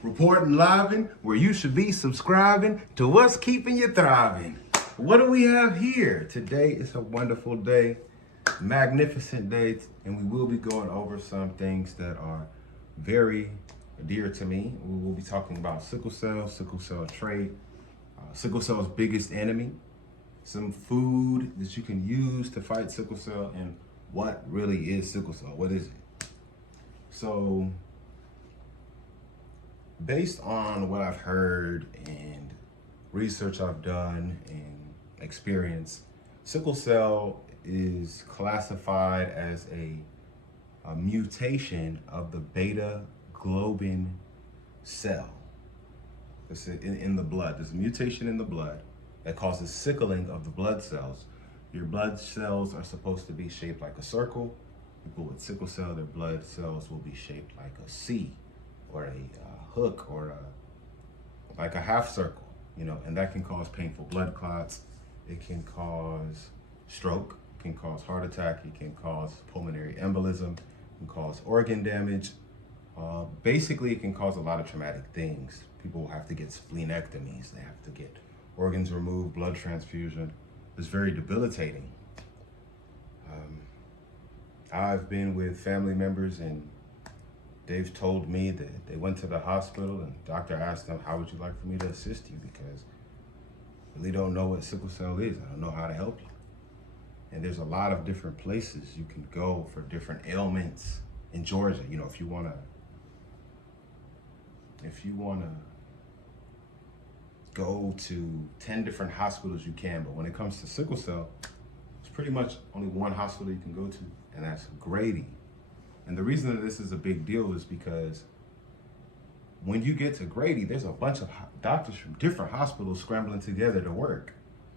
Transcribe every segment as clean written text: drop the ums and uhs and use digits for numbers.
Reporting live, where you should be subscribing to what's keeping you thriving. What do we have here? Today is a wonderful day, magnificent day, and we will be going over some things that are very dear to me. We will be talking about sickle cell trait, sickle cell's biggest enemy, some food that you can use to fight sickle cell, and what really is sickle cell. What is it? So, based on what I've heard and research I've done and experience, sickle cell is classified as a mutation of the beta globin cell. It's in the blood. There's a mutation in the blood that causes sickling of the blood cells. Your blood cells are supposed to be shaped like a circle. People with sickle cell, their blood cells will be shaped like a C or a hook or like a half circle, and that can cause painful blood clots. It can cause stroke, it can cause heart attack, it can cause pulmonary embolism, it can cause organ damage. Basically, it can cause a lot of traumatic things. People will have to get splenectomies, they have to get organs removed, blood transfusion. It's very debilitating. I've been with family members and they've told me that they went to the hospital and the doctor asked them, how would you like for me to assist you? Because I really don't know what sickle cell is. I don't know how to help you. And there's a lot of different places you can go for different ailments in Georgia. If you wanna go to 10 different hospitals, you can. But when it comes to sickle cell, it's pretty much only one hospital you can go to, and that's Grady. And the reason that this is a big deal is because when you get to Grady, there's a bunch of doctors from different hospitals scrambling together to work.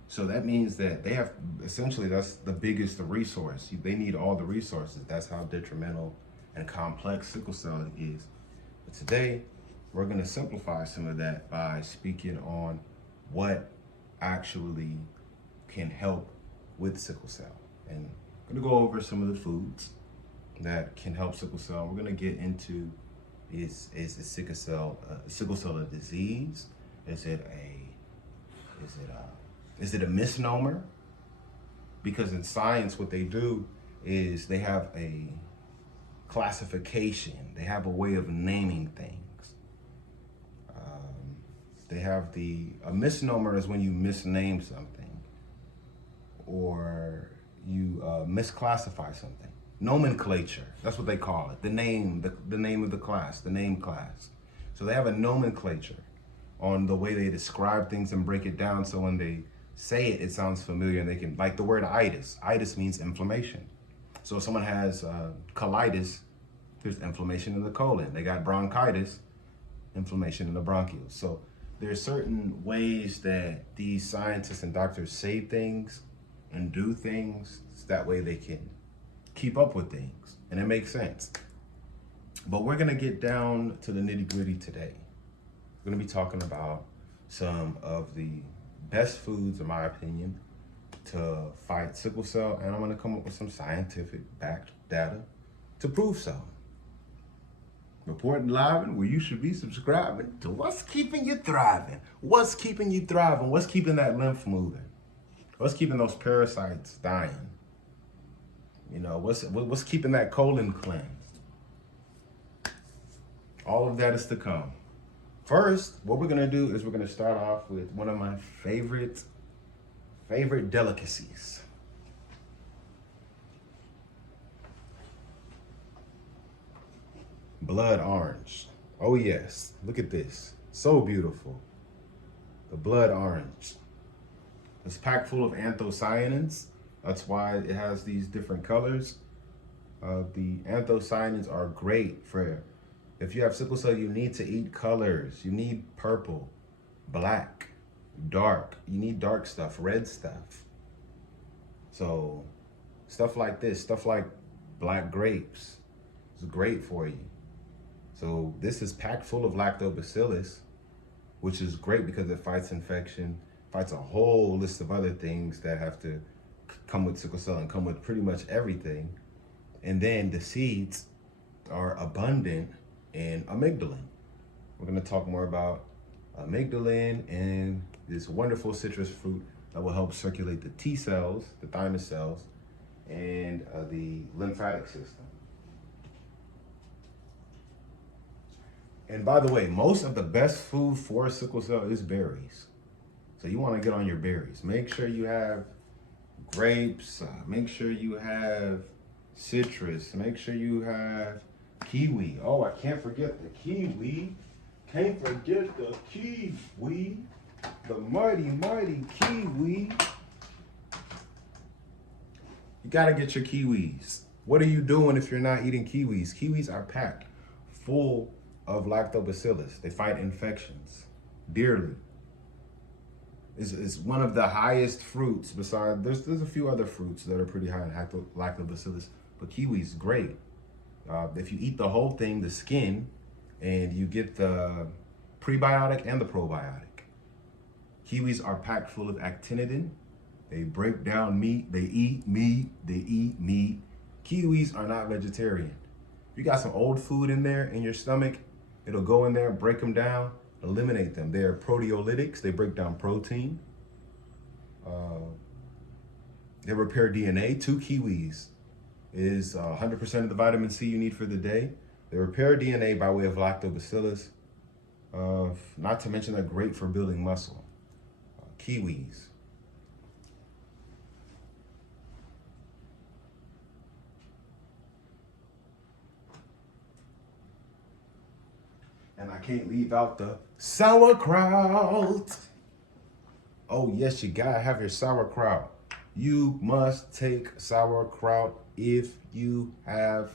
So that means that they have, essentially, that's the biggest resource. They need all the resources. That's how detrimental and complex sickle cell is. But today, we're gonna simplify some of that by speaking on what actually can help with sickle cell. And I'm gonna go over some of the foods that can help sickle cell. We're gonna get into is sickle cell a disease? Is it a misnomer? Because in science, what they do is they have a classification. They have a way of naming things. They have a misnomer is when you misname something or you misclassify something. Nomenclature, that's what they call it. The name of the class, the name class. So they have a nomenclature on the way they describe things and break it down, so when they say it, it sounds familiar and they can, like the word itis. Itis means inflammation. So if someone has colitis, there's inflammation in the colon. They got bronchitis, inflammation in the bronchioles. So there's certain ways that these scientists and doctors say things and do things, so that way they can keep up with things, and it makes sense. But we're gonna get down to the nitty-gritty today. We're gonna be talking about some of the best foods, in my opinion, to fight sickle cell, and I'm gonna come up with some scientific backed data to prove so. Reporting live, where you should be subscribing to what's keeping you thriving. What's keeping you thriving? What's keeping that lymph moving? What's keeping those parasites dying? What's keeping that colon cleansed? All of that is to come. First, what we're gonna do is we're gonna start off with one of my favorite delicacies. Blood orange. Oh yes, look at this. So beautiful. The blood orange. It's packed full of anthocyanins. That's why it has these different colors. The anthocyanins are great for, if you have sickle cell, you need to eat colors. You need purple, black, dark. You need dark stuff, red stuff. So stuff like this, stuff like black grapes is great for you. So this is packed full of lactobacillus, which is great because it fights infection, fights a whole list of other things that have to come with sickle cell and come with pretty much everything. And then the seeds are abundant in amygdalin, We're going to talk more about amygdalin and this wonderful citrus fruit that will help circulate the T cells, the thymus cells, and the lymphatic system. And by the way, most of the best food for sickle cell is berries. So you want to get on your berries. Make sure you have grapes, make sure you have citrus, make sure you have kiwi. Oh, I can't forget the kiwi. Can't forget the kiwi. The mighty, mighty kiwi. You gotta get your kiwis. What are you doing if you're not eating kiwis? Kiwis are packed full of lactobacillus. They fight infections dearly. It's one of the highest fruits. Besides, there's a few other fruits that are pretty high in lactobacillus, but kiwi's great. If you eat the whole thing, the skin, and you get the prebiotic and the probiotic. Kiwis are packed full of actinitin. They break down meat. They eat meat. They eat meat. Kiwis are not vegetarian. If you got some old food in there in your stomach, it'll go in there, break them down, eliminate them. They're proteolytics. They break down protein. They repair DNA. 2 kiwis is 100% of the vitamin C you need for the day. They repair DNA by way of lactobacillus. Not to mention they're great for building muscle. Kiwis. And I can't leave out the sauerkraut. Oh yes, you gotta have your sauerkraut. You must take sauerkraut. If you have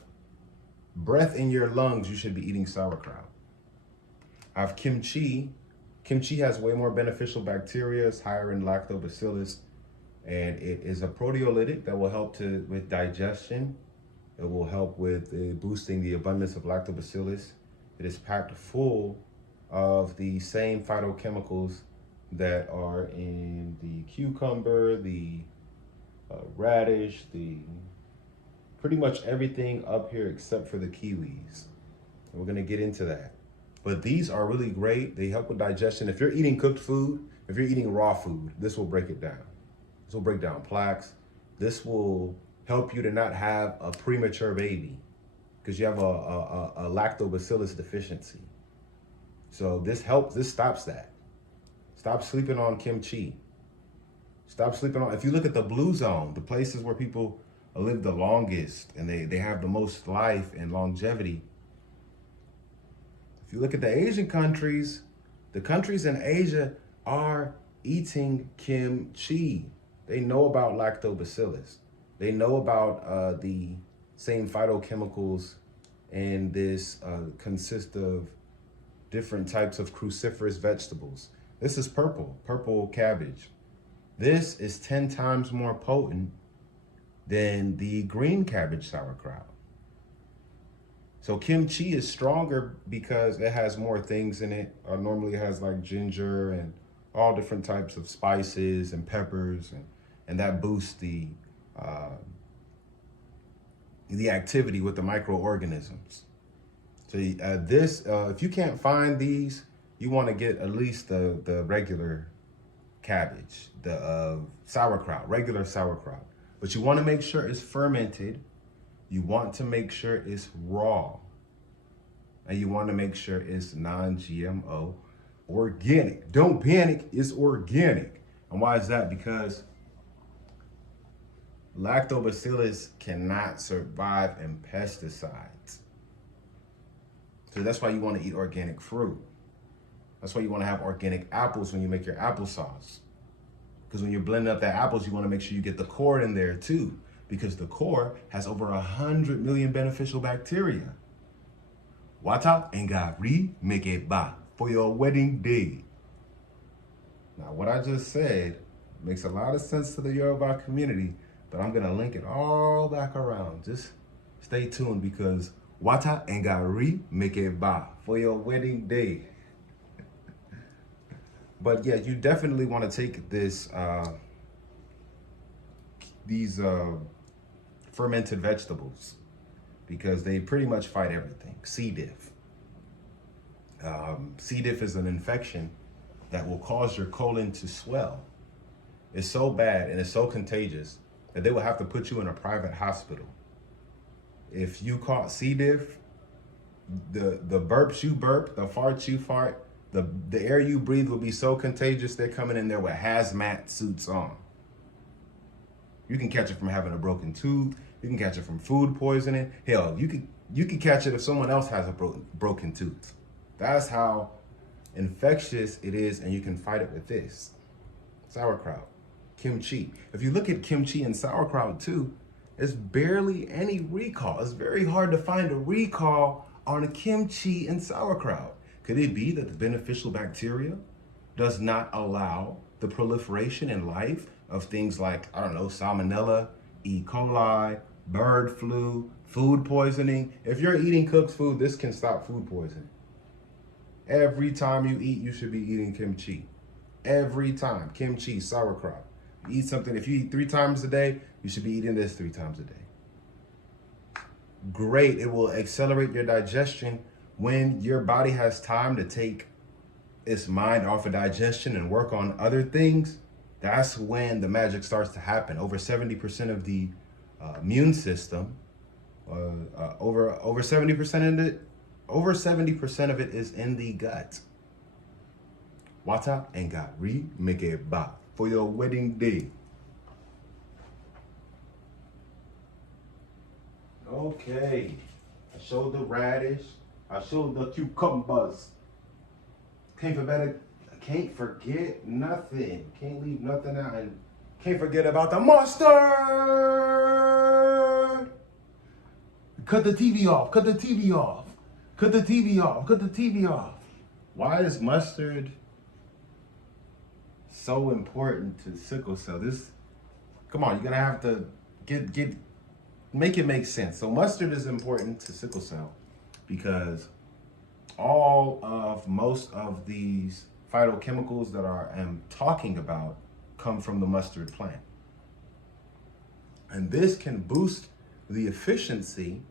breath in your lungs, you should be eating sauerkraut. I have kimchi. Kimchi has way more beneficial bacteria. It's higher in lactobacillus, and it is a proteolytic that will help with digestion. It will help with boosting the abundance of lactobacillus. It is packed full of the same phytochemicals that are in the cucumber, the radish, pretty much everything up here except for the kiwis. And we're gonna get into that. But these are really great. They help with digestion. If you're eating cooked food, if you're eating raw food, this will break it down. This will break down plaques. This will help you to not have a premature baby because you have a lactobacillus deficiency. So this stops that. Stop sleeping on kimchi. Stop sleeping on, if you look at the blue zone, the places where people live the longest and they have the most life and longevity. If you look at the Asian countries, the countries in Asia are eating kimchi. They know about lactobacillus. They know about the same phytochemicals, and this consists of different types of cruciferous vegetables. This is purple cabbage. This is 10 times more potent than the green cabbage sauerkraut. So kimchi is stronger because it has more things in it. Normally it has like ginger and all different types of spices and peppers, and that boosts the activity with the microorganisms. So if you can't find these, you want to get at least the regular cabbage, the sauerkraut, regular sauerkraut. But you want to make sure it's fermented. You want to make sure it's raw. And you want to make sure it's non-GMO, organic. Don't panic, it's organic. And why is that? Because lactobacillus cannot survive in pesticides. So that's why you want to eat organic fruit. That's why you want to have organic apples when you make your applesauce. Because when you're blending up the apples, you want to make sure you get the core in there too. Because the core has over 100 million beneficial bacteria. Wata engari make it ba for your wedding day. Now, what I just said makes a lot of sense to the Yoruba community, but I'm gonna link it all back around. Just stay tuned because wata engari make it ba for your wedding day. But yeah, you definitely want to take these fermented vegetables because they pretty much fight everything. C. diff. C. diff is an infection that will cause your colon to swell. It's so bad and it's so contagious that they will have to put you in a private hospital. If you caught C. diff, the burps you burp, the farts you fart, the air you breathe will be so contagious they're coming in there with hazmat suits on. You can catch it from having a broken tooth. You can catch it from food poisoning. Hell, you can catch it if someone else has a broken tooth. That's how infectious it is, and you can fight it with this. Sauerkraut, kimchi. If you look at kimchi and sauerkraut too, there's barely any recall. It's very hard to find a recall on a kimchi and sauerkraut. Could it be that the beneficial bacteria does not allow the proliferation in life of things like, I don't know, salmonella, E. coli, bird flu, food poisoning? If you're eating cooked food, this can stop food poisoning. Every time you eat, you should be eating kimchi. Every time, kimchi, sauerkraut. You eat something, if you eat 3 times a day, you should be eating this 3 times a day. Great, it will accelerate your digestion when your body has time to take its mind off of digestion and work on other things. That's when the magic starts to happen. Over 70% of the immune system, over 70% of it is in the gut. Wata and gari make it ba for your wedding day. Okay, I showed the radish. I showed the cucumbers. Can't forget nothing. Can't leave nothing out. And can't forget about the mustard. Cut the TV off. Cut the TV off. Cut the TV off. Cut the TV off. Why is mustard so important to sickle cell? Come on, you're gonna have to make it make sense. So mustard is important to sickle cell because most of these phytochemicals that I'm talking about come from the mustard plant. And this can boost the efficiency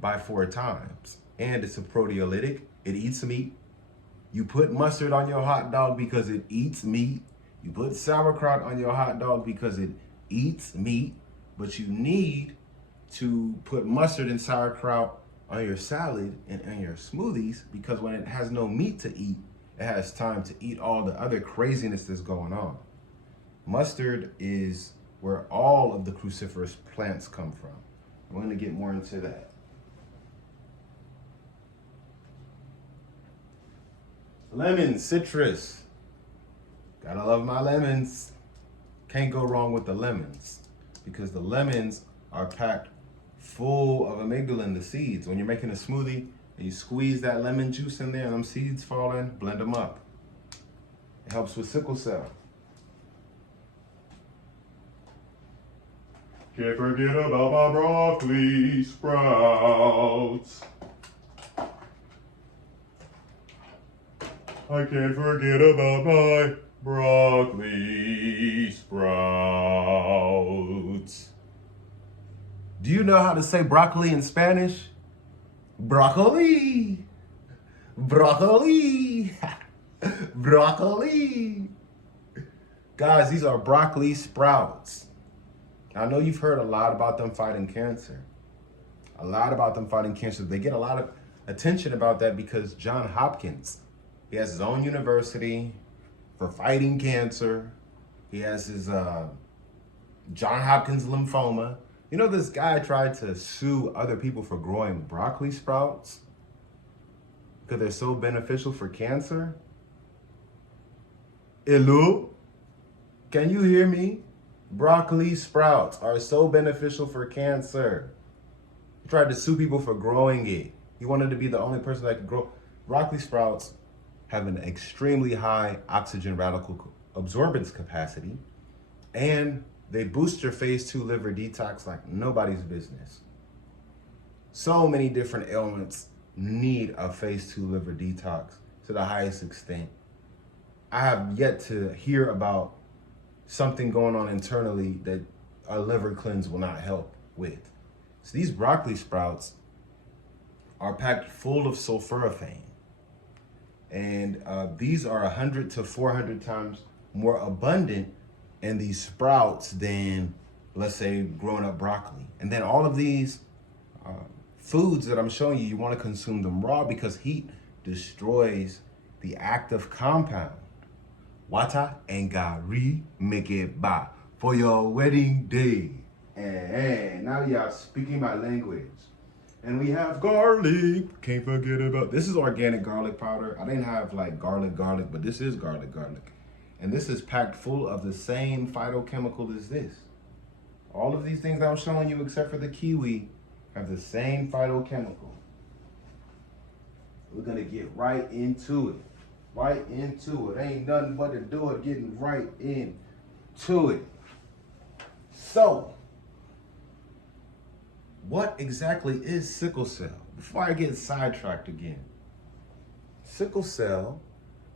by 4 times. And it's a proteolytic. It eats meat. You put mustard on your hot dog because it eats meat. You put sauerkraut on your hot dog because it eats meat. But you need to put mustard and sauerkraut on your salad and your smoothies, because when it has no meat to eat, it has time to eat all the other craziness that's going on. Mustard is where all of the cruciferous plants come from. I'm going to get more into that. Lemon, citrus. Gotta love my lemons. Can't go wrong with the lemons because the lemons are packed full of amygdalin, the seeds. When you're making a smoothie and you squeeze that lemon juice in there and them seeds fall in, blend them up. It helps with sickle cell. Can't forget about my broccoli sprouts. I can't forget about my broccoli sprouts. Do you know how to say broccoli in Spanish? Broccoli. Broccoli. Broccoli. Guys, these are broccoli sprouts. I know you've heard a lot about them fighting cancer. A lot about them fighting cancer. They get a lot of attention about that because Johns Hopkins, he has his own university for fighting cancer. He has his Johns Hopkins lymphoma. You know, this guy tried to sue other people for growing broccoli sprouts because they're so beneficial for cancer. Hello? Can you hear me? Broccoli sprouts are so beneficial for cancer. He tried to sue people for growing it. He wanted to be the only person that could grow. Broccoli sprouts have an extremely high oxygen radical absorbance capacity, and they boost your phase 2 liver detox like nobody's business. So many different ailments need a phase 2 liver detox to the highest extent. I have yet to hear about something going on internally that a liver cleanse will not help with. So these broccoli sprouts are packed full of sulforaphane. And these are 100 to 400 times more abundant in these sprouts than, let's say, growing up broccoli. And then all of these foods that I'm showing you, you want to consume them raw because heat destroys the active compound. Wata and gari make it ba for your wedding day. And now y'all speaking my language. And we have garlic. Can't forget about this. Is organic garlic powder. I didn't have like garlic, but this is garlic. And this is packed full of the same phytochemical as this. All of these things I'm showing you, except for the kiwi, have the same phytochemical. We're gonna get right into it. Right into it. Ain't nothing but to do it, getting right into it. So, what exactly is sickle cell? Before I get sidetracked again, sickle cell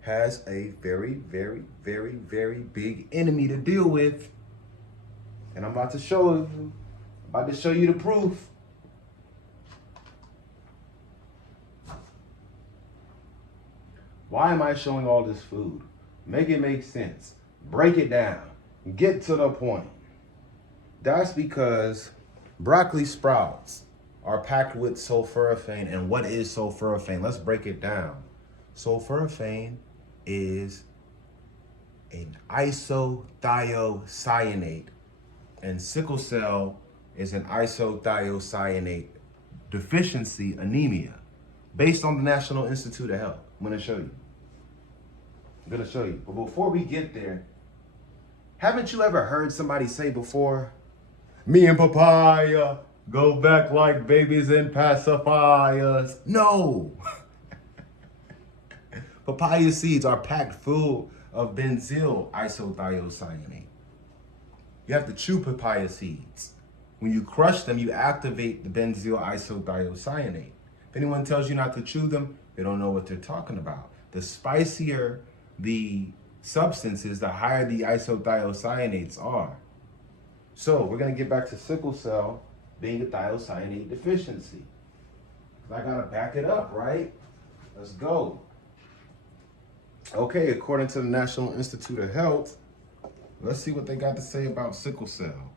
has a very, very, very, very big enemy to deal with. And I'm about to show you. The proof. Why am I showing all this food? Make it make sense. Break it down. Get to the point. That's because broccoli sprouts are packed with sulforaphane. And what is sulforaphane? Let's break it down. Sulforaphane is an isothiocyanate, and sickle cell is an isothiocyanate deficiency anemia based on the National Institute of Health. I'm going to show you. But before we get there, haven't you ever heard somebody say before, me and papaya go back like babies and pacifiers? No. Papaya seeds are packed full of benzyl isothiocyanate. You have to chew papaya seeds. When you crush them, you activate the benzyl isothiocyanate. If anyone tells you not to chew them, they don't know what they're talking about. The spicier the substances, the higher the isothiocyanates are. So we're going to get back to sickle cell being a thiocyanate deficiency. I got to back it up, right? Let's go. Okay, according to the National Institute of Health, let's see what they got to say about sickle cell.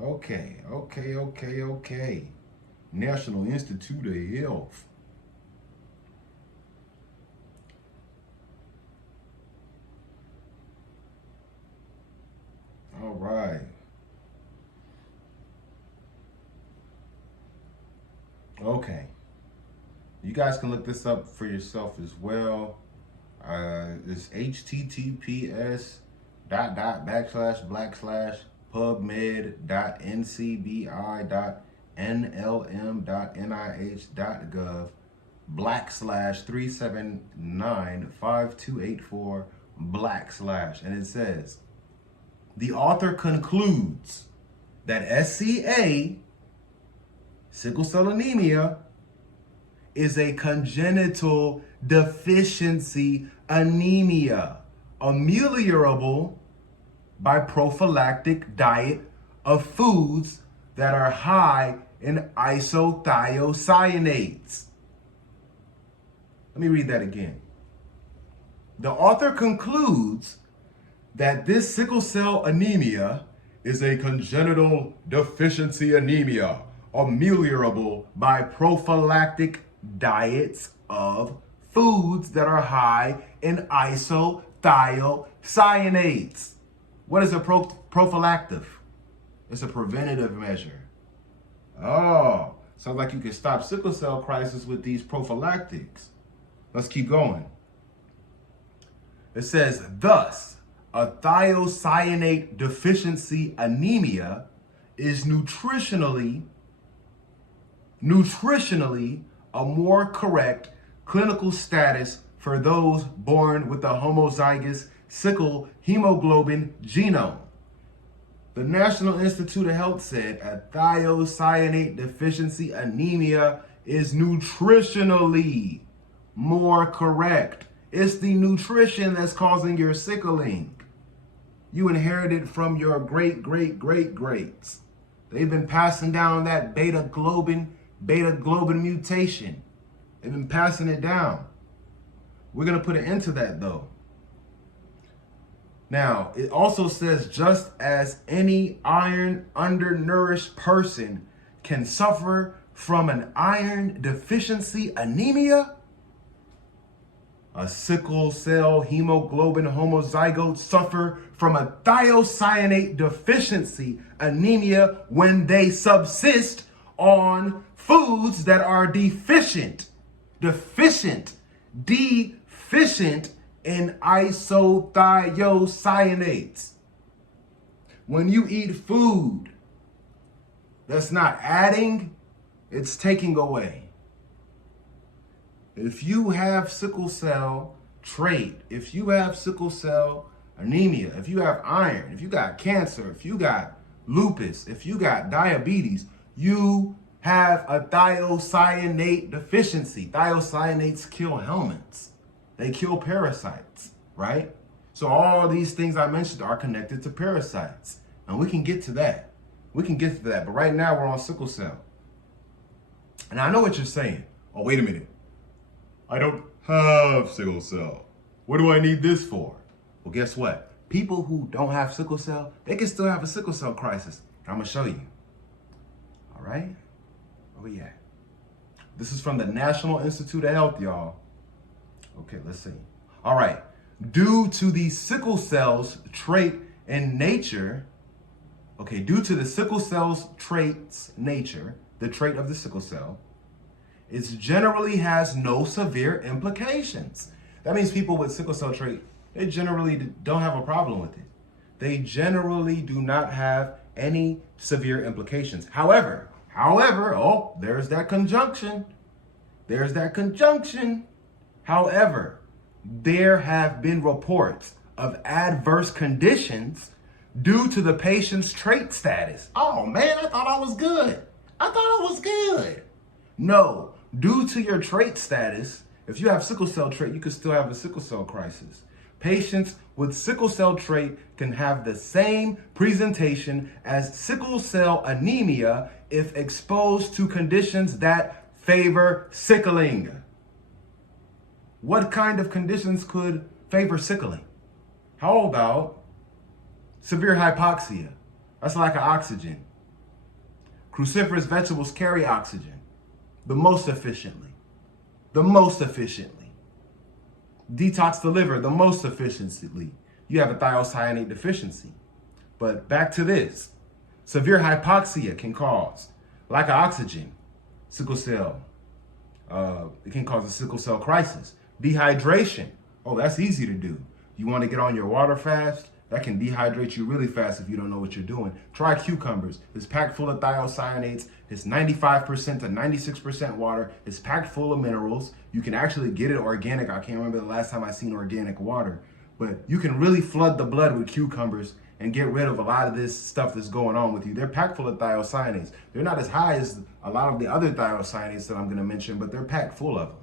Okay. National Institute of Health. All right. Okay. You guys can look this up for yourself as well. It's https://blackslash.ncbi.nlm.nih.gov/3795284/. And it says, the author concludes that SCA, sickle cell anemia, is a congenital deficiency anemia, ameliorable by prophylactic diet of foods that are high in isothiocyanates. Let me read that again. The author concludes that this sickle cell anemia is a congenital deficiency anemia, ameliorable by prophylactic diets of foods that are high in isothiocyanates. What is a prophylactic? It's a preventative measure. Oh, sounds like you can stop sickle cell crisis with these prophylactics. Let's keep going. It says, thus, a thiocyanate deficiency anemia is nutritionally a more correct clinical status for those born with a homozygous sickle hemoglobin genome. The National Institute of Health said a thiocyanate deficiency anemia is nutritionally more correct. It's the nutrition that's causing your sickling. You inherited from your greats. They've been passing down that beta globin mutation. They've been passing it down. We're going to put an end to that though. Now, it also says just as any iron undernourished person can suffer from an iron deficiency anemia, a sickle cell hemoglobin homozygote suffer from a thiocyanate deficiency anemia when they subsist on foods that are deficient in isothiocyanates. When you eat food that's not adding, it's taking away. If you have sickle cell trait, if you have sickle cell anemia, if you have iron, if you got cancer, if you got lupus, if you got diabetes, you have a thiocyanate deficiency. Thiocyanates kill helminths. They kill parasites, right? So all these things I mentioned are connected to parasites. And we can get to that. But right now we're on sickle cell. And I know what you're saying. Oh, wait a minute. I don't have sickle cell. What do I need this for? Well, guess what? People who don't have sickle cell, they can still have a sickle cell crisis. I'm going to show you. All right? Oh, yeah. This is from the National Institute of Health, y'all. Okay, let's see. All right. Due to the sickle cell's trait in nature, due to the sickle cell's traits nature, the trait of the sickle cell, it generally has no severe implications. That means people with sickle cell trait, they generally don't have a problem with it. They generally do not have any severe implications. However, there's that conjunction. However, there have been reports of adverse conditions due to the patient's trait status. Oh man, I thought I was good. No, due to your trait status, if you have sickle cell trait, you can still have a sickle cell crisis. Patients with sickle cell trait can have the same presentation as sickle cell anemia if exposed to conditions that favor sickling. What kind of conditions could favor sickling? How about severe hypoxia? That's lack of oxygen. Cruciferous vegetables carry oxygen the most efficiently. Detox the liver the most efficiently. You have a thiocyanate deficiency. But back to this. Severe hypoxia can cause lack of oxygen, sickle cell. It can cause a sickle cell crisis. Dehydration. Oh, that's easy to do. You want to get on your water fast? That can dehydrate you really fast if you don't know what you're doing. Try cucumbers. It's packed full of thiocyanates. It's 95% to 96% water. It's packed full of minerals. You can actually get it organic. I can't remember the last time I seen organic water. But you can really flood the blood with cucumbers and get rid of a lot of this stuff that's going on with you. They're packed full of thiocyanates. They're not as high as a lot of the other thiocyanates that I'm going to mention, but they're packed full of them.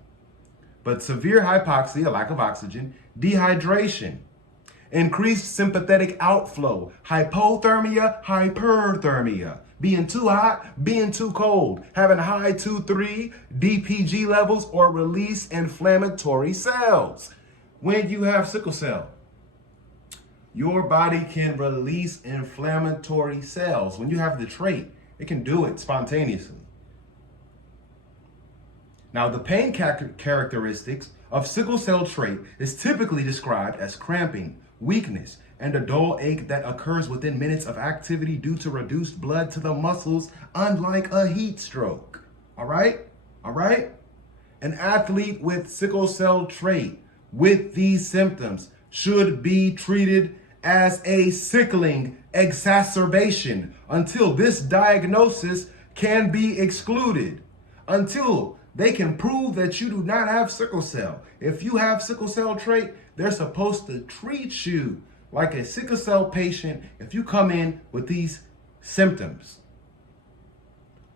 But severe hypoxia, lack of oxygen, dehydration, increased sympathetic outflow, hypothermia, hyperthermia, being too hot, being too cold, having high 2,3 DPG levels, or release inflammatory cells. When you have sickle cell, your body can release inflammatory cells. When you have the trait, it can do it spontaneously. Now, the pain characteristics of sickle cell trait is typically described as cramping, weakness, and a dull ache that occurs within minutes of activity due to reduced blood to the muscles, unlike a heat stroke. All right? An athlete with sickle cell trait with these symptoms should be treated as a sickling exacerbation until this diagnosis can be excluded, until they can prove that you do not have sickle cell. If you have sickle cell trait, they're supposed to treat you like a sickle cell patient if you come in with these symptoms.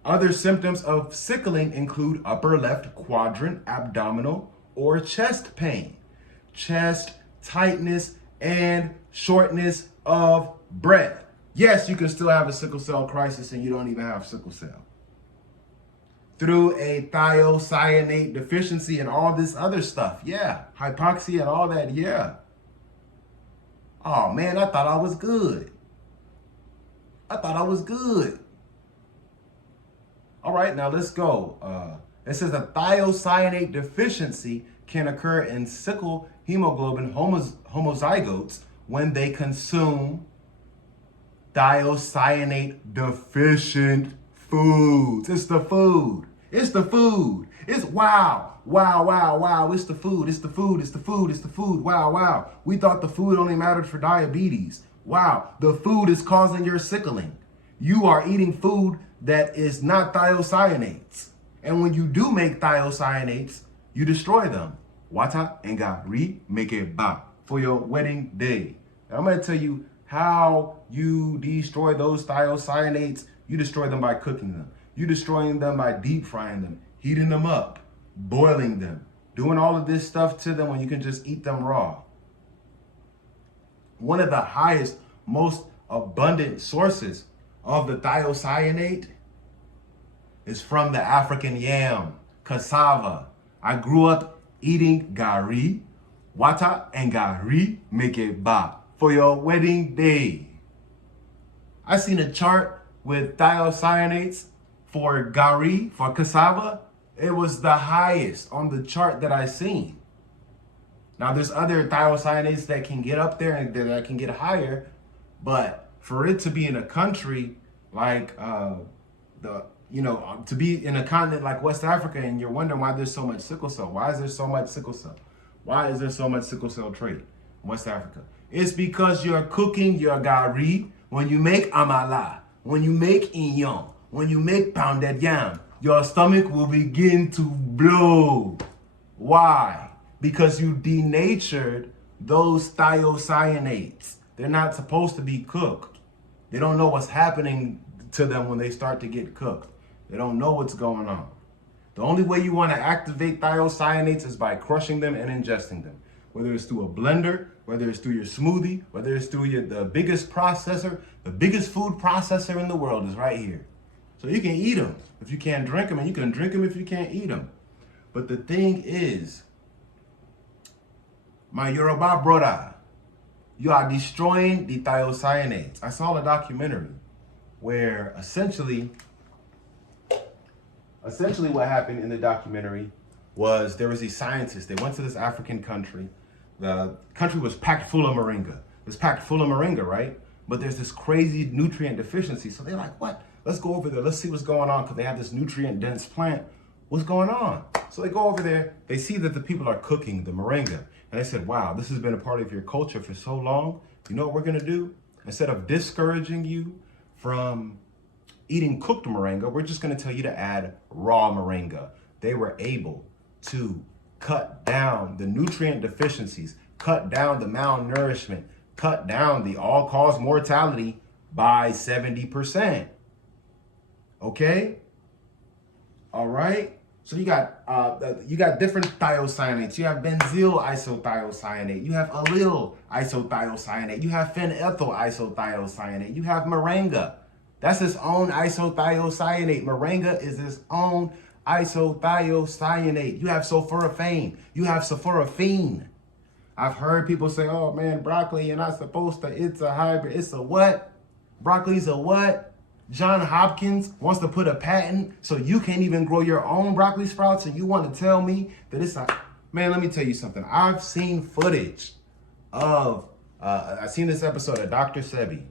Other symptoms of sickling include upper left quadrant abdominal or chest pain, chest tightness, and shortness of breath. Yes, you can still have a sickle cell crisis and you don't even have sickle cell. through a thiocyanate deficiency and all this other stuff. Yeah, hypoxia and all that. Yeah. Oh man, I thought I was good. I thought I was good. All right, now let's go. It says a thiocyanate deficiency can occur in sickle hemoglobin homozygotes when they consume thiocyanate deficient foods. It's the food. It's the food. It's wow. It's the food. It's the food. It's the food. It's the food. Wow. We thought the food only mattered for diabetes. Wow. The food is causing your sickling. You are eating food that is not thiocyanates. And when you do make thiocyanates, you destroy them. Wata and gari make it ba for your wedding day. And I'm going to tell you how you destroy those thiocyanates. You destroy them by cooking them. You destroying them by deep frying them, heating them up, boiling them, doing all of this stuff to them when you can just eat them raw. One of the highest, most abundant sources of the thiocyanate is from the African yam, cassava. I grew up eating gari, wata and gari make it ba for your wedding day. I seen a chart with thiocyanates for gari, for cassava. It was the highest on the chart that I seen. Now there's other thiocyanates that can get up there and that can get higher, but for it to be in a country like to be in a continent like West Africa, and you're wondering why there's so much sickle cell. Why is there so much sickle cell? Why is there so much sickle cell trait in West Africa? It's because you're cooking your gari. When you make amala, when you make inyon, when you make pounded yam, your stomach will begin to blow. Why? Because you denatured those thiocyanates. They're not supposed to be cooked. They don't know what's happening to them when they start to get cooked. They don't know what's going on. The only way you want to activate thiocyanates is by crushing them and ingesting them. Whether it's through a blender, whether it's through your smoothie, whether it's through the biggest processor, the biggest food processor in the world is right here. So you can eat them if you can't drink them, and you can drink them if you can't eat them. But the thing is, my Yoruba brother, you are destroying the thiocyanates. I saw a documentary where essentially what happened in the documentary was there was these scientists. They went to this African country. The country was packed full of moringa. It's packed full of moringa, right? But there's this crazy nutrient deficiency. So they're like, what? Let's go over there. Let's see what's going on, because they have this nutrient dense plant. What's going on? So they go over there. They see that the people are cooking the moringa. And they said, wow, this has been a part of your culture for so long. You know what we're going to do? Instead of discouraging you from eating cooked moringa, we're just going to tell you to add raw moringa. They were able to cut down the nutrient deficiencies, cut down the malnourishment, cut down the all-cause mortality by 70%. Okay? All right? So you got different thiocyanates. You have benzyl isothiocyanate. You have allyl isothiocyanate. You have phenethyl isothiocyanate. You have moringa. That's its own isothiocyanate. Moringa is its own isothiocyanate. You have sulforaphane. You have sulforaphene. I've heard people say, oh man, broccoli, you're not supposed to, it's a hybrid. It's a what? Broccoli's a what? John Hopkins wants to put a patent so you can't even grow your own broccoli sprouts, and you want to tell me that it's a... Man, let me tell you something. I've seen footage of, I've seen this episode of Dr.Sebi.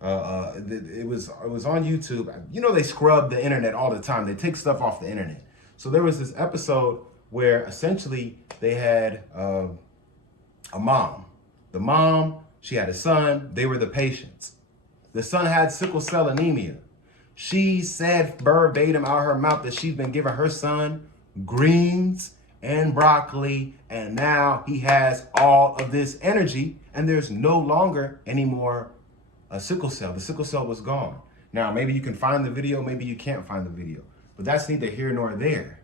It was on YouTube. You know, they scrub the internet all the time. They take stuff off the internet. So there was this episode where essentially they had a mom. The mom, she had a son. They were the patients. The son had sickle cell anemia. She said verbatim out her mouth that she's been giving her son greens and broccoli, and now he has all of this energy, and there's no longer any more sickle cell. The sickle cell was gone. Now, maybe you can find the video, maybe you can't find the video, but that's neither here nor there,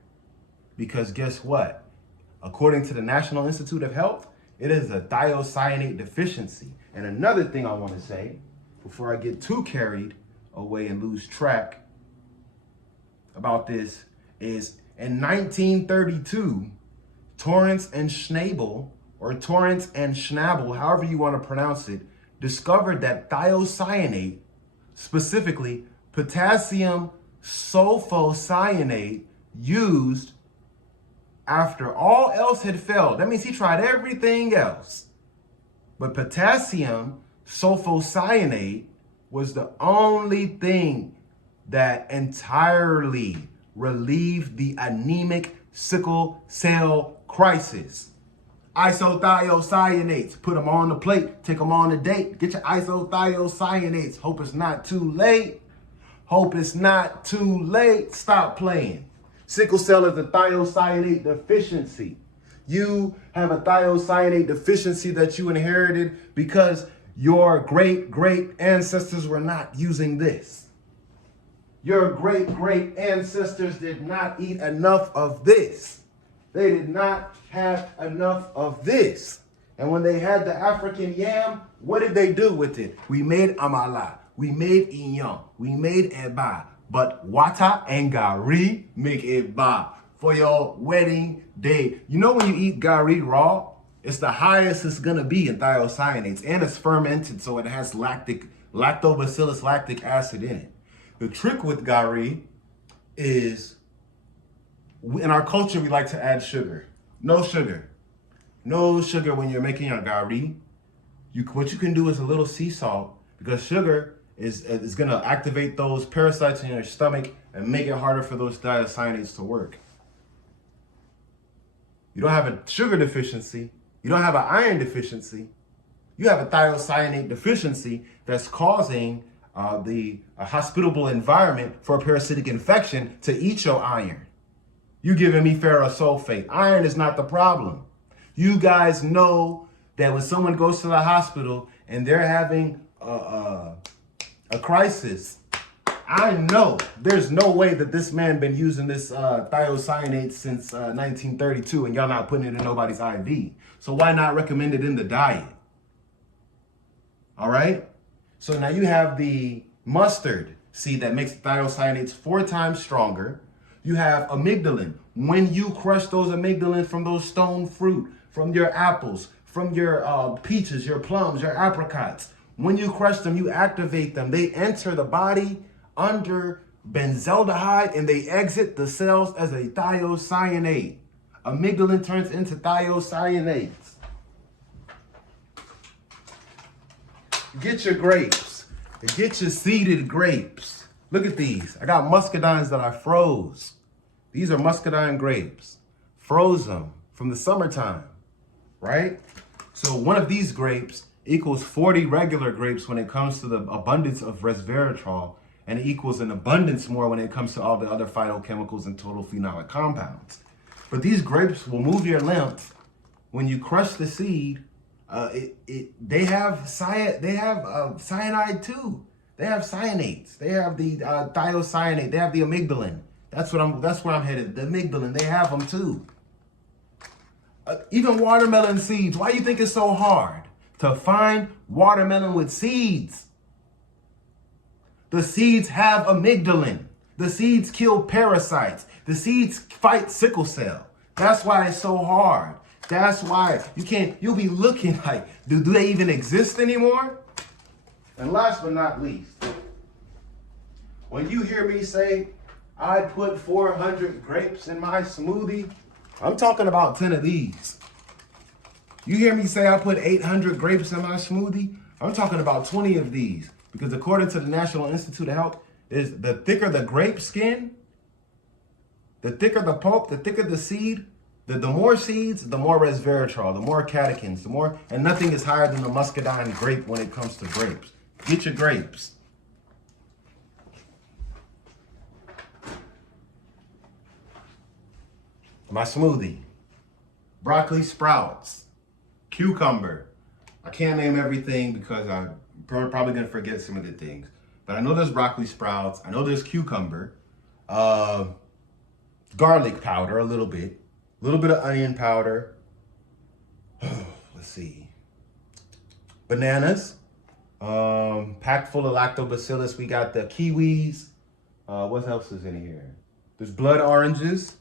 because guess what? According to the National Institute of Health, it is a thiocyanate deficiency. And another thing I want to say, before I get too carried away and lose track, about this is in 1932, Torrance and Schnabel, or Torrance and Schnabel, however you want to pronounce it, discovered that thiocyanate, specifically potassium sulfocyanate, used after all else had failed. That means he tried everything else. But potassium sulfocyanate was the only thing that entirely relieved the anemic sickle cell crisis. Isothiocyanates, put them on the plate, take them on a date, get your isothiocyanates. Hope it's not too late. Hope it's not too late. Stop playing. Sickle cell is a thiocyanate deficiency. You have a thiocyanate deficiency that you inherited because your great ancestors were not using this. Your great ancestors did not eat enough of this. They did not have enough of this. And when they had the African yam, what did they do with it? We made amala, we made inyong, we made eba. But wata and gari make eba for your wedding day. You know when you eat gari raw, it's the highest it's gonna be in thiocyanates, and it's fermented, so it has lactobacillus lactic acid in it. The trick with gari is, in our culture, we like to add sugar. No sugar. No sugar when you're making your gari. What you can do is a little sea salt, because sugar is going to activate those parasites in your stomach and make it harder for those thiocyanates to work. You don't have a sugar deficiency. You don't have an iron deficiency. You have a thiocyanate deficiency that's causing the hospitable environment for a parasitic infection to eat your iron. You giving me ferrosulfate. Iron is not the problem. You guys know that when someone goes to the hospital and they're having a crisis, I know there's no way that this man been using this thiocyanate since 1932 and y'all not putting it in nobody's IV. So why not recommend it in the diet? All right? So now you have the mustard seed that makes thiocyanates 4 times stronger. You have amygdalin. When you crush those amygdalin from those stone fruit, from your apples, from your peaches, your plums, your apricots, when you crush them, you activate them. They enter the body under benzaldehyde and they exit the cells as a thiocyanate. Amygdalin turns into thiocyanates. Get your grapes. Get your seeded grapes. Look at these. I got muscadines that I froze. These are muscadine grapes. Froze them from the summertime, right? So one of these grapes equals 40 regular grapes when it comes to the abundance of resveratrol, and it equals an abundance more when it comes to all the other phytochemicals and total phenolic compounds. But these grapes will move your lymph. When you crush the seed, they have cyanide too. They have cyanates. They have the thiocyanate. They have the amygdalin. That's where I'm headed. The amygdalin. They have them too. Even watermelon seeds. Why do you think it's so hard to find watermelon with seeds? The seeds have amygdalin. The seeds kill parasites. The seeds fight sickle cell. That's why it's so hard. That's why you'll be looking like, do they even exist anymore? And last but not least, when you hear me say, I put 400 grapes in my smoothie, I'm talking about 10 of these. You hear me say I put 800 grapes in my smoothie, I'm talking about 20 of these. Because according to the National Institute of Health, is the thicker the grape skin, the thicker the pulp, the thicker the seed, the more seeds, the more resveratrol, the more catechins, and nothing is higher than the muscadine grape when it comes to grapes. Get your grapes. My smoothie. Broccoli sprouts. Cucumber. I can't name everything because I'm probably going to forget some of the things. But I know there's broccoli sprouts. I know there's cucumber. Garlic powder, a little bit. A little bit of onion powder. Let's see. Bananas. Packed full of lactobacillus. We got the kiwis. What else is in here? There's blood oranges.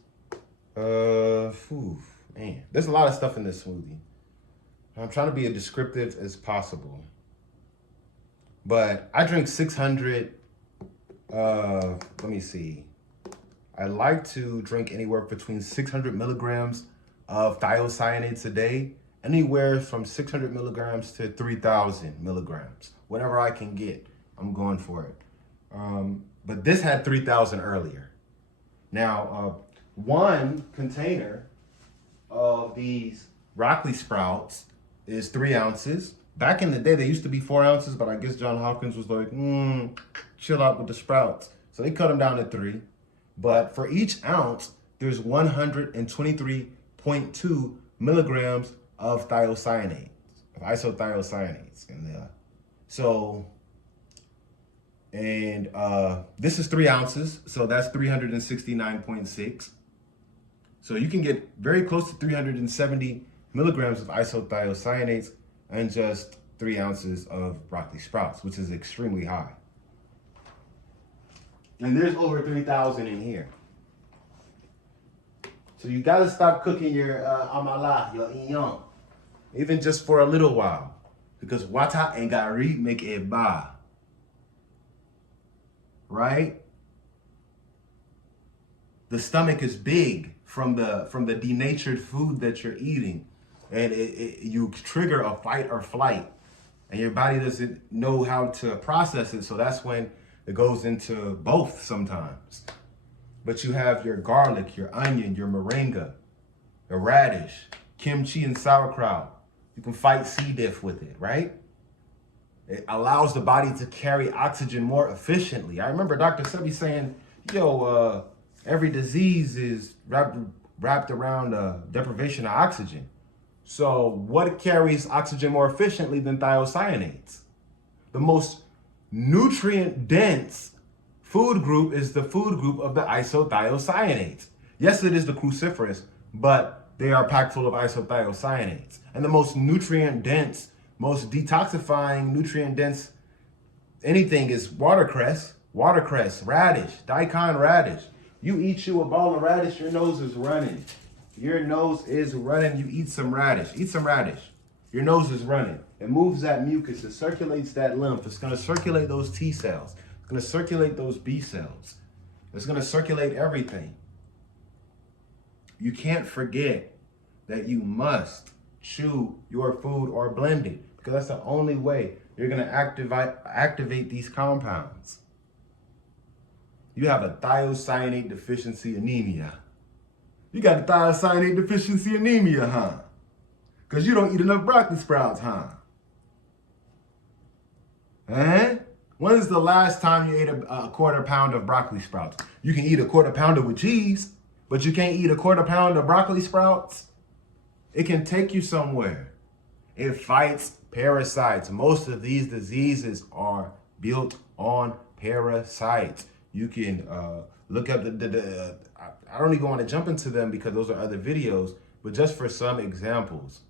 Man, there's a lot of stuff in this smoothie. I'm trying to be as descriptive as possible. But I drink 600, let me see. I like to drink anywhere between 600 milligrams of thiocyanate a day, anywhere from 600 milligrams to 3,000 milligrams. Whatever I can get, I'm going for it. But this had 3,000 earlier. Now, one container of these broccoli sprouts is 3 ounces. Back in the day, they used to be 4 ounces, but I guess John Hopkins was like, chill out with the sprouts. So they cut them down to 3. But for each ounce, there's 123.2 milligrams of thiocyanate, of isothiocyanates in there. So, and this is 3 ounces, so that's 369.6. So you can get very close to 370 milligrams of isothiocyanates and just 3 ounces of broccoli sprouts, which is extremely high. And there's over 3,000 in here. So you gotta stop cooking your amala, your iyon, even just for a little while, because wata and gari make a ba, right? The stomach is big from the denatured food that you're eating, and you trigger a fight or flight, and your body doesn't know how to process it, so that's when it goes into both sometimes. But you have your garlic, your onion, your moringa, your radish, kimchi and sauerkraut. You can fight C. diff with it, right? It allows the body to carry oxygen more efficiently. I remember Dr. Sebi saying, every disease is wrapped around deprivation of oxygen. So what carries oxygen more efficiently than thiocyanates? The most nutrient-dense food group is the food group of the isothiocyanates. Yes, it is the cruciferous, but they are packed full of isothiocyanates. And the most nutrient-dense, most detoxifying, nutrient-dense anything is watercress, radish, daikon radish. You eat you a ball of radish, your nose is running. Your nose is running. You eat some radish. Eat some radish. Your nose is running. It moves that mucus. It circulates that lymph. It's going to circulate those T cells. It's going to circulate those B cells. It's going to circulate everything. You can't forget that you must chew your food or blend it, because that's the only way you're going to activate these compounds. You have a thiocyanate deficiency anemia. You got a thiocyanate deficiency anemia, huh? Because you don't eat enough broccoli sprouts, huh? When is the last time you ate a quarter pound of broccoli sprouts? You can eat a quarter pounder with cheese, but you can't eat a quarter pound of broccoli sprouts? It can take you somewhere. It fights parasites. Most of these diseases are built on parasites. You can look up I don't even want to jump into them because those are other videos, but just for some examples,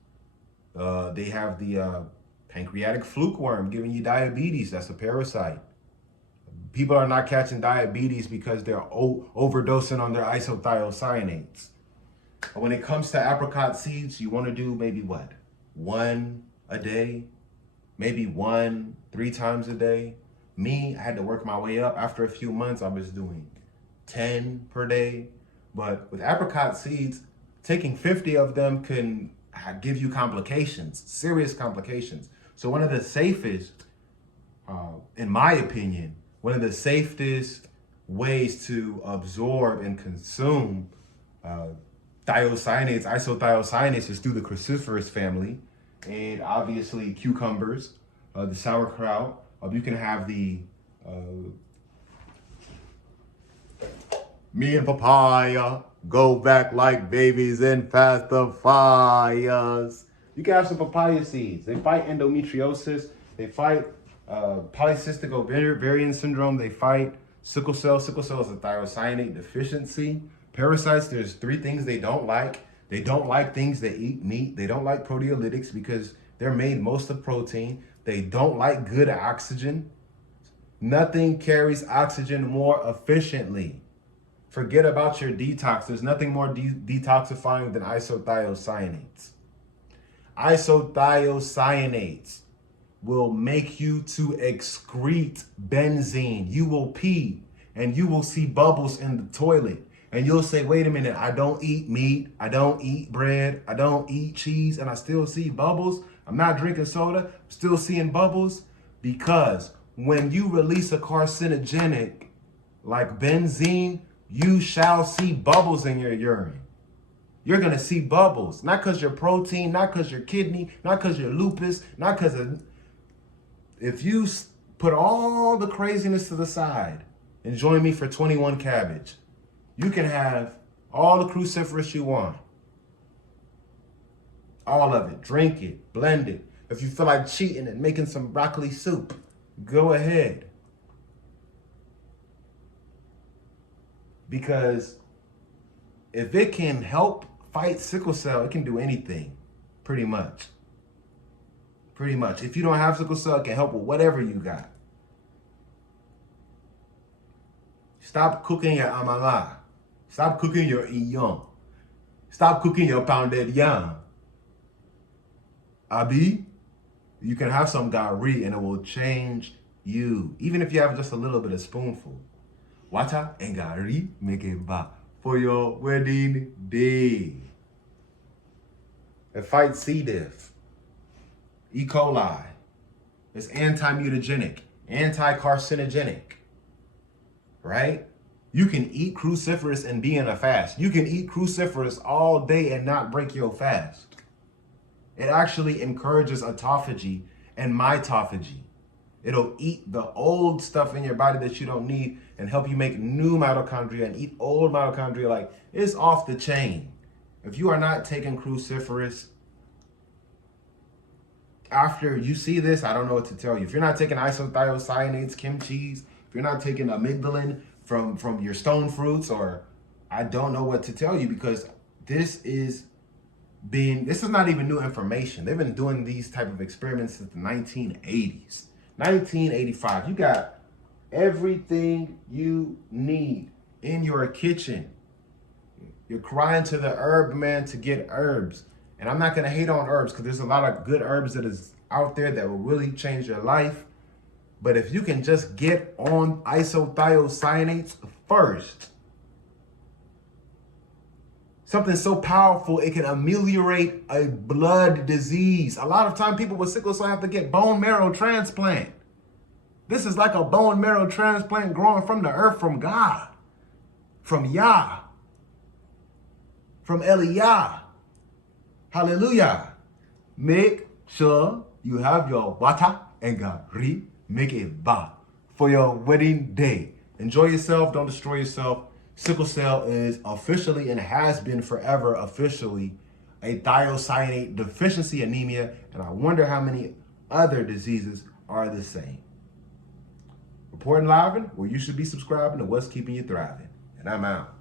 they have the pancreatic fluke worm giving you diabetes. That's a parasite. People are not catching diabetes because they're overdosing on their isothiocyanates. When it comes to apricot seeds, you want to do maybe what? 1 a day? Maybe 1 3 times a day? Me, I had to work my way up. After a few months, I was doing 10 per day. But with apricot seeds, taking 50 of them can give you complications, serious complications. So one of the safest, in my opinion, one of the safest ways to absorb and consume thiocyanate, isothiocyanates is through the cruciferous family, and obviously cucumbers, the sauerkraut. You can have the me and papaya go back like babies and past the fires. You can have some papaya seeds. They fight endometriosis. They fight polycystic ovarian syndrome. They fight sickle cell. Sickle cell is a thiocyanate deficiency. Parasites, there's 3 things they don't like. They don't like things that eat meat. They don't like proteolytics because they're made most of protein. They don't like good oxygen. Nothing carries oxygen more efficiently. Forget about your detox. There's nothing more detoxifying than isothiocyanates. Isothiocyanates will make you to excrete benzene. You will pee and you will see bubbles in the toilet. And you'll say, wait a minute, I don't eat meat, I don't eat bread, I don't eat cheese, and I still see bubbles. I'm not drinking soda, I'm still seeing bubbles. Because when you release a carcinogenic like benzene, you shall see bubbles in your urine. You're gonna see bubbles, not because you're protein, not because you're kidney, not because you're lupus, not because of... If you put all the craziness to the side and join me for 21 cabbage, you can have all the cruciferous you want. All of it. Drink it. Blend it. If you feel like cheating and making some broccoli soup, go ahead. Because if it can help fight sickle cell, it can do anything, pretty much. Pretty much. If you don't have sickle cell, it can help with whatever you got. Stop cooking your amala. Stop cooking your iyon. Stop cooking your pounded yam. Abi, you can have some gari and it will change you. Even if you have just a little bit, a spoonful. Water and gari make it back for your wedding day. It fights C. diff, E. coli. It's anti-mutagenic, anti-carcinogenic, right? You can eat cruciferous and be in a fast. You can eat cruciferous all day and not break your fast. It actually encourages autophagy and mitophagy. It'll eat the old stuff in your body that you don't need and help you make new mitochondria and eat old mitochondria. Like, it's off the chain. If you are not taking cruciferous, after you see this, I don't know what to tell you. If you're not taking isothiocyanates, kimchis, if you're not taking amygdalin from your stone fruits, or I don't know what to tell you, because this is not even new information. They've been doing these type of experiments since the 1980s. 1985. You got everything you need in your kitchen. You're crying to the herb man to get herbs. And I'm not going to hate on herbs, because there's a lot of good herbs that is out there that will really change your life. But if you can just get on isothiocyanates first, something so powerful, it can ameliorate a blood disease. A lot of time people with sickle cell have to get bone marrow transplant. This is like a bone marrow transplant growing from the earth, from God, from Yah, from Eliyah. Hallelujah. Make sure you have your water and gari. Make it ba for your wedding day. Enjoy yourself. Don't destroy yourself. Sickle cell is officially, and has been forever officially, a thiocyanate deficiency anemia. And I wonder how many other diseases are the same. Reporting live, where you should be subscribing to What's Keeping You Thriving. And I'm out.